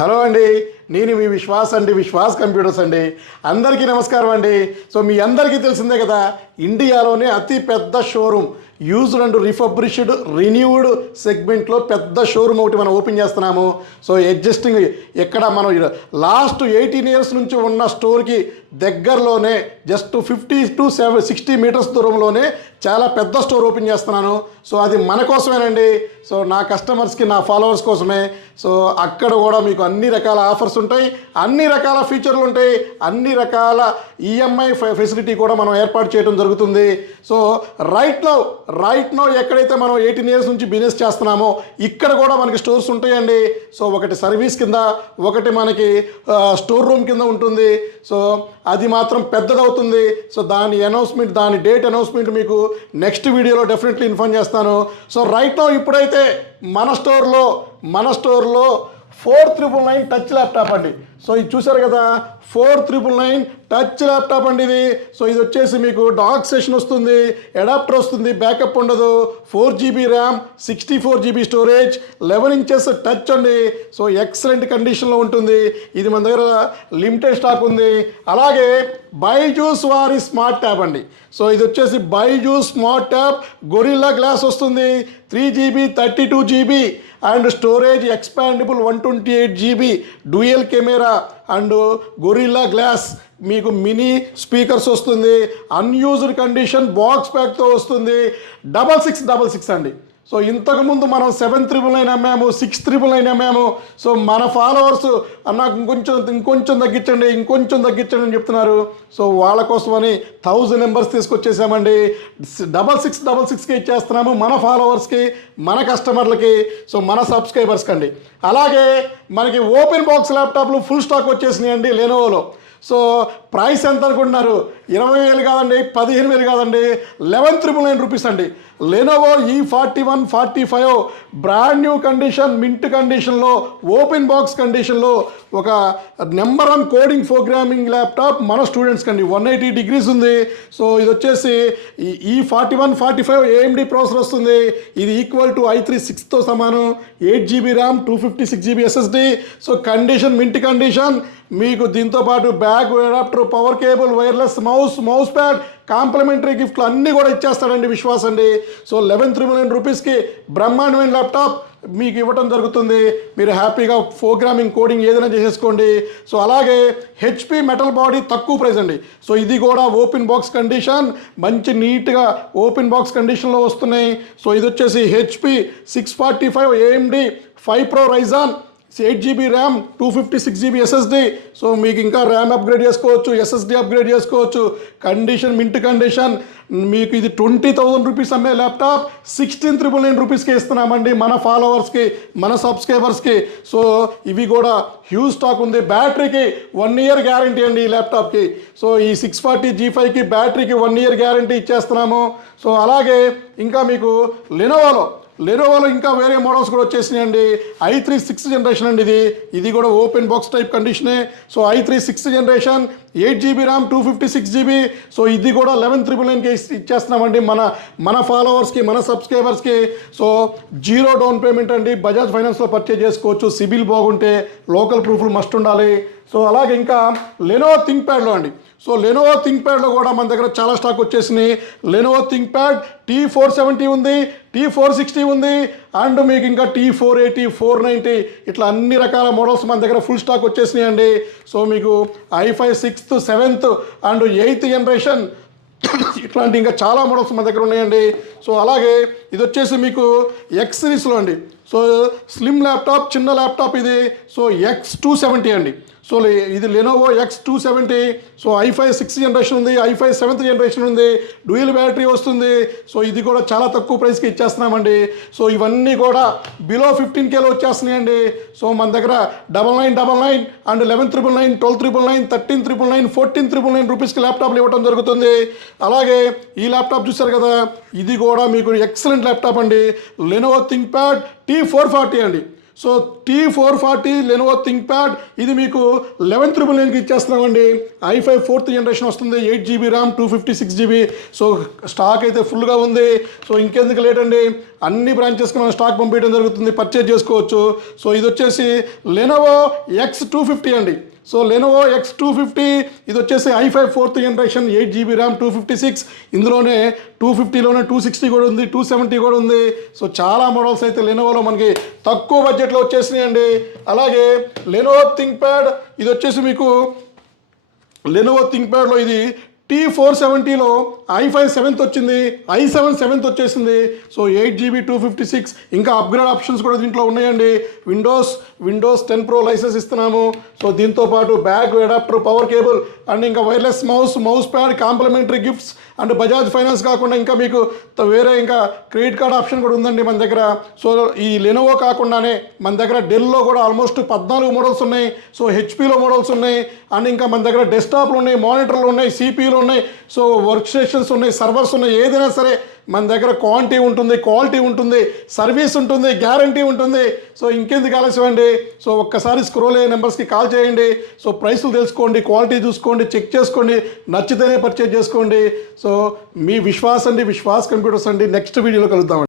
Hello అండి, నేను మీ విశ్వాస్ అండి, విశ్వాస్ కంప్యూటర్స్ అండి. అందరికీ నమస్కారం అండి. సో మీ అందరికీ తెలిసిందే కదా, ఇండియాలోనే అతి పెద్ద showroom used and refurbished renewed సెగ్మెంట్లో పెద్ద షోరూమ్ ఒకటి మనం ఓపెన్ చేస్తున్నాము. సో ఎగ్జిస్టింగ్ ఎక్కడ మనం లాస్ట్ 18 ఇయర్స్ నుంచి ఉన్న స్టోర్కి దగ్గరలోనే జస్ట్ 50 to 60 మీటర్స్ దూరంలోనే చాలా పెద్ద స్టోర్ ఓపెన్ చేస్తున్నాను. సో అది మన కోసమేనండి. సో నా కస్టమర్స్కి, నా ఫాలోవర్స్ కోసమే. సో అక్కడ కూడా మీకు అన్ని రకాల ఆఫర్స్ ఉంటాయి, అన్ని రకాల ఫీచర్లు ఉంటాయి, అన్ని రకాల ఈఎంఐ ఫెసిలిటీ కూడా మనం ఏర్పాటు చేయడం జరుగుతుంది. సో రైట్ నో ఎక్కడైతే మనం 18 ఇయర్స్ నుంచి బిజినెస్ చేస్తున్నామో ఇక్కడ కూడా మనకి స్టోర్స్ ఉంటాయండి. సో ఒకటి సర్వీస్ కింద, ఒకటి మనకి స్టోర్ రూమ్ కింద ఉంటుంది. సో అది మాత్రం పెద్దదవుతుంది. సో దాని డేట్ అనౌన్స్మెంట్ మీకు నెక్స్ట్ వీడియోలో డెఫినెట్లీ ఇన్ఫార్మ్ చేస్తాను. సో రైట్ నో ఇప్పుడైతే మన స్టోర్లో 4999 టచ్ ల్యాప్టాప్ అండి. సో ఇది చూసారు కదా, 4999 టచ్ ల్యాప్టాప్ అండి ఇది. సో ఇది వచ్చేసి మీకు డాక్ సెషన్ వస్తుంది, అడాప్టర్ వస్తుంది, బ్యాకప్ ఉండదు, 4GB RAM, 64GB storage, 11 inches touch అండి. సో ఎక్సలెంట్ కండిషన్లో ఉంటుంది. ఇది మన దగ్గర లిమిటెడ్ స్టాక్ ఉంది. అలాగే బైజూస్ వారి స్మార్ట్ ట్యాబ్ అండి. సో ఇది వచ్చేసి Byju's smart tab, gorilla glass వస్తుంది, 3GB 32GB and storage expandable 128GB, dual camera and gorilla glass, మీకు మినీ స్పీకర్స్ వస్తుంది, అన్యూజ్డ్ కండిషన్ బాక్స్ ప్యాక్తో వస్తుంది, 6666 అండి. సో ఇంతకుముందు మనం 7999 అమ్మాము, 6999 అమ్మాము. సో మన ఫాలోవర్స్ నాకు ఇంకొంచెం తగ్గించండి అని చెప్తున్నారు. సో వాళ్ళ కోసమని 1000 నెంబర్స్ తీసుకొచ్చేసామండి. 6666కి ఇచ్చేస్తున్నాము మన ఫాలోవర్స్కి, మన కస్టమర్లకి, సో మన సబ్స్క్రైబర్స్కి అండి. అలాగే మనకి ఓపెన్ బాక్స్ ల్యాప్టాప్లు ఫుల్ స్టాక్ వచ్చేసినాయండి లెనోవోలో. సో ప్రైస్ ఎంత అనుకుంటున్నారు? 20,000 కాదండి, 15,000 కాదండి, 11,999 రూపీస్ అండి. Lenovo E4145 brand new condition, mint కండిషన్లో, ఓపెన్ బాక్స్ కండిషన్లో ఒక నెంబర్ 1 కోడింగ్ ప్రోగ్రామింగ్ ల్యాప్టాప్ మన స్టూడెంట్స్కి అండి. 180 డిగ్రీస్ ఉంది. సో ఇది వచ్చేసి E4145 AMD ప్రాసెసర్ వస్తుంది. ఇది ఈక్వల్ టు i3 6తో సమానం, 8GB RAM, 256GB SSD. So condition mint condition. మీకు దీంతో పాటు back adapter, power cable, wireless mouse pad, complimentary గిఫ్ట్లు అన్నీ కూడా ఇచ్చేస్తాడండి విశ్వాస్ అండి. సో 11,999 రూపీస్కి బ్రహ్మాండమైన ల్యాప్టాప్ మీకు ఇవ్వటం జరుగుతుంది. మీరు హ్యాపీగా ప్రోగ్రామింగ్, కోడింగ్ ఏదైనా చేసేసుకోండి. సో అలాగే HP మెటల్ బాడీ తక్కువ ప్రైస్ అండి. సో ఇది కూడా ఓపెన్ బాక్స్ కండిషన్, మంచి నీట్గా ఓపెన్ బాక్స్ కండిషన్లో వస్తున్నాయి. సో ఇది వచ్చేసి HP 645 AMD 5 Pro Ryzen, 8GB RAM, 256GB SSD. So మీకు ఇంకా ర్యామ్ అప్గ్రేడ్ చేసుకోవచ్చు, SSD అప్గ్రేడ్ చేసుకోవచ్చు. Condition mint condition. మీకు ఇది 20,000 రూపీస్ అమ్మే ల్యాప్టాప్ 16,999 రూపీస్కి ఇస్తున్నామండి మన ఫాలోవర్స్కి, మన సబ్స్క్రైబర్స్కి. సో ఇవి కూడా హ్యూజ్ స్టాక్ ఉంది. బ్యాటరీకి 1 ఇయర్ గ్యారంటీ అండి ఈ ల్యాప్టాప్కి. సో ఈ 640 G5కి బ్యాటరీకి 1 ఇయర్ గ్యారంటీ ఇచ్చేస్తున్నాము. సో అలాగే ఇంకా మీకు లెనోవోలో ఇంకా వేరే మోడల్స్ కూడా వచ్చేసినాయండి. i3 6th జనరేషన్ అండి ఇది కూడా ఓపెన్ బాక్స్ టైప్ కండిషనే. So i3 6th generation, 8GB RAM, 256GB. So ఇది కూడా 11,999కి ఇచ్చేస్తున్నామండి మన ఫాలోవర్స్కి, మన సబ్స్క్రైబర్స్కి. సో 0 డౌన్ పేమెంట్ అండి, బజాజ్ ఫైనాన్స్లో పర్చేజ్ చేసుకోవచ్చు. సిబిల్ బాగుంటే, లోకల్ ప్రూఫ్లు మస్ట్ ఉండాలి. సో అలాగే ఇంకా లెనోవో థింక్ప్యాడ్లో అండి. సో లెనోవో థింక్ప్యాడ్లో కూడా మన దగ్గర చాలా స్టాక్ వచ్చేసినాయి. లెనోవో థింక్ప్యాడ్ T470 ఉంది, T460 ఉంది, అండ్ మీకు ఇంకా T480, 490 ఇట్లా అన్ని రకాల మోడల్స్ మన దగ్గర ఫుల్ స్టాక్ వచ్చేసినాయి అండి. సో మీకు i5 6th, 7th and 8th generation ఇట్లాంటి ఇంకా చాలా మోడల్స్ మన దగ్గర ఉన్నాయండి. సో అలాగే ఇది వచ్చేసి మీకు X సిరీస్లో అండి. సో స్లిమ్ ల్యాప్టాప్, చిన్న ల్యాప్టాప్ ఇది. సో X270 అండి. సో ఇది Lenovo X270. So i5 6th generation ఉంది, i5 7th జనరేషన్ ఉంది, డ్యూయల్ బ్యాటరీ వస్తుంది. సో ఇది కూడా చాలా తక్కువ ప్రైస్కి ఇచ్చేస్తున్నామండి. సో ఇవన్నీ కూడా బిలో 15Kలో వచ్చేస్తున్నాయండి. సో మన దగ్గర 9999 అండ్ 11,999, 12,999, 13,999, 14,999 రూపీస్కి ల్యాప్టాప్లు ఇవ్వడం జరుగుతుంది. అలాగే ఈ ల్యాప్టాప్ చూసారు కదా, ఇది కూడా మీకు ఎక్సలెంట్ ల్యాప్టాప్ అండి. లెనోవో థింక్ప్యాడ్ T440 అండి. So T440 Lenovo think pad ఇది మీకు 11,999కి ఇచ్చేస్తున్నామండి. i5 4th జనరేషన్ వస్తుంది, 8 GB RAM, 256 GB. So stock అయితే ఫుల్గా ఉంది. సో ఇంకెందుకు లేట్ అండి, అన్ని బ్రాంచెస్కి మనం స్టాక్ పంపించడం జరుగుతుంది, పర్చేజ్ చేసుకోవచ్చు. సో ఇది వచ్చేసి లెనోవో X250 అండి. సో లెనోవో X250 ఇది వచ్చేసి i5 4th generation, 8 GB RAM, 256. ఇందులోనే 250లోనే 260 కూడా ఉంది, 270 కూడా ఉంది. సో చాలా మోడల్స్ అయితే లెనోవోలో మనకి తక్కువ బడ్జెట్లో వచ్చేసినాయండి. అలాగే లెనోవో థింక్ ప్యాడ్ ఇది వచ్చేసి మీకు లెనోవో థింక్ ప్యాడ్లో ఇది T470లో i5 7th వచ్చింది, i7 7th వచ్చేసింది. సో 8 GB 256 ఇంకా అప్గ్రేడ్ ఆప్షన్స్ కూడా దీంట్లో ఉన్నాయండి. విండోస్ 10 Pro లైసెన్స్ ఇస్తున్నాము. సో దీంతో పాటు bag adapter, power cable and ఇంకా wireless mouse pad, complimentary gifts and Bajaj finance కాకుండా ఇంకా మీకు వేరే ఇంకా క్రెడిట్ కార్డ్ ఆప్షన్ కూడా ఉందండి మన దగ్గర. సో ఈ లెనోవో కాకుండానే మన దగ్గర డెల్లో కూడా ఆల్మోస్ట్ 14 మోడల్స్ ఉన్నాయి. సో హెచ్పిలో మోడల్స్ ఉన్నాయి అండ్ ఇంకా మన దగ్గర డెస్క్టాప్లు ఉన్నాయి, మానిటర్లు ఉన్నాయి, సిపియూలు ఉన్నాయి, సో వర్క్ స్టేషన్స్ ఉన్నాయి, సర్వర్స్ ఉన్నాయి. ఏదైనా సరే మన దగ్గర క్వాలిటీ ఉంటుంది, సర్వీస్ ఉంటుంది, గ్యారంటీ ఉంటుంది. సో ఇంకెందుకు ఆలస్యం అండి, సో ఒక్కసారి స్క్రోల్ అయ్యే నెంబర్స్కి కాల్ చేయండి. సో ప్రైస్లు తెలుసుకోండి, క్వాలిటీ చూసుకోండి, చెక్ చేసుకోండి, నచ్చితేనే పర్చేజ్ చేసుకోండి. సో మీ విశ్వాస్ కంప్యూటర్స్ అండి. నెక్స్ట్ వీడియోలో కలుద్దామండి.